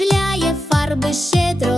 кружляє фарбы щедро.